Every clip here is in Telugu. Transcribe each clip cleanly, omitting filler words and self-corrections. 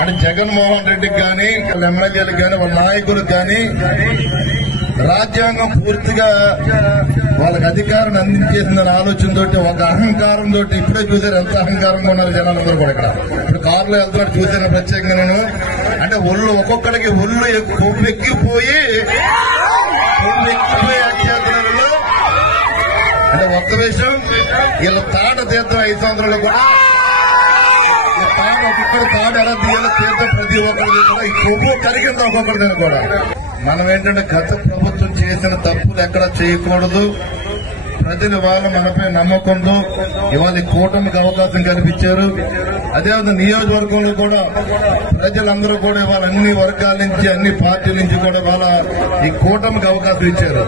అంటే జగన్మోహన్ రెడ్డికి కానీ వాళ్ళ ఎమ్మెల్యేలకు కానీ వాళ్ళ నాయకులకు కానీ రాజ్యాంగం పూర్తిగా వాళ్ళకి అధికారాన్ని అందించేసిందనే ఆలోచనతోటి ఒక అహంకారంతో ఇప్పుడే చూసారు ఎంత అహంకారంగా ఉన్నారు జనాలందరూ కూడా. ఇక్కడ ఇప్పుడు కారులో వెళ్తున్నట్టు చూసాను ప్రత్యేకంగా నేను. అంటే ఒక్కొక్కడికి ఒళ్ళు కొవ్వెక్కిపోయి చేస్తున్నారు. అంటే ఒక్క విషయం వీళ్ళ తాట తీర్థం 5 సంవత్సరాలు కూడా ఒక్కొక్కరు తాడు ఎలా తీయాలో తీర్థం ప్రతి ఒక్కరిది కూడా ఈ కొవ్వు కరిగింది ఒక్కొక్కరిని కూడా. మనం ఏంటంటే గత ప్రభుత్వం చేసిన తప్పులు ఎక్కడా చేయకూడదు. ప్రజలు ఇవాళ మనపై నమ్మకంతో ఇవాళ ఈ కూటమికి అవకాశం కల్పించారు. అదేవిధంగా నియోజకవర్గంలో కూడా ప్రజలందరూ కూడా ఇవాళ అన్ని వర్గాల నుంచి అన్ని పార్టీల నుంచి కూడా ఇవాళ ఈ కూటమికి అవకాశం ఇచ్చారు.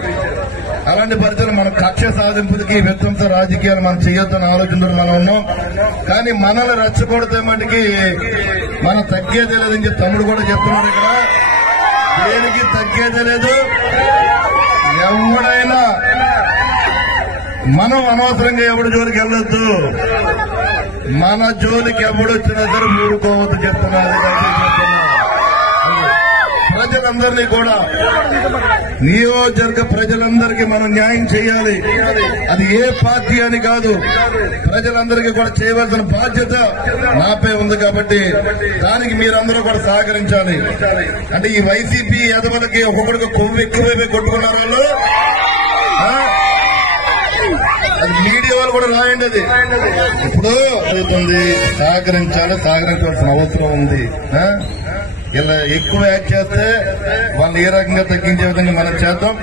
అలాంటి పరిస్థితులు మనం కక్ష సాధింపులకి విధ్వంస రాజకీయాలు మనం చేయొద్దని ఆలోచనతో మనం ఉన్నాం. కానీ మనల్ని రెచ్చగొడితే మటుకి మనం తగ్గేదే లేదని చెప్పి తమ్ముడు కూడా చెప్తున్నాడు. ఇక్కడ దేనికి తగ్గేదే లేదు. ఎవడైనా మనం అనవసరంగా ఎవడి జోలికి వెళ్ళొద్దు. మన జోలికి ఎవడొచ్చినా సరే ఊరుకోవద్దు చెప్తున్నారు. ప్రజలందరినీ కూడా నియోజకవర్గ ప్రజలందరికీ మనం న్యాయం చేయాలి. అది ఏ పార్టీ అని కాదు, ప్రజలందరికీ కూడా చేయవలసిన బాధ్యత నాపై ఉంది. కాబట్టి దానికి మీరందరూ కూడా సహకరించాలి. అంటే ఈ వైసీపీ ఎదవలకి ఒక్కొక్కడికి కొవ్వు ఎక్కువైపోయి కొట్టుకున్నారు వాళ్ళు. అది మీడియా వాళ్ళు కూడా రాయండి. అది ఇప్పుడు అవుతుంది. సహకరించాల్సిన అవసరం ఉంది. ఇలా ఎక్కువ యాడ్ చేస్తే వాళ్ళు ఏ రకంగా తగ్గించే విధంగా మనం చేద్దాం.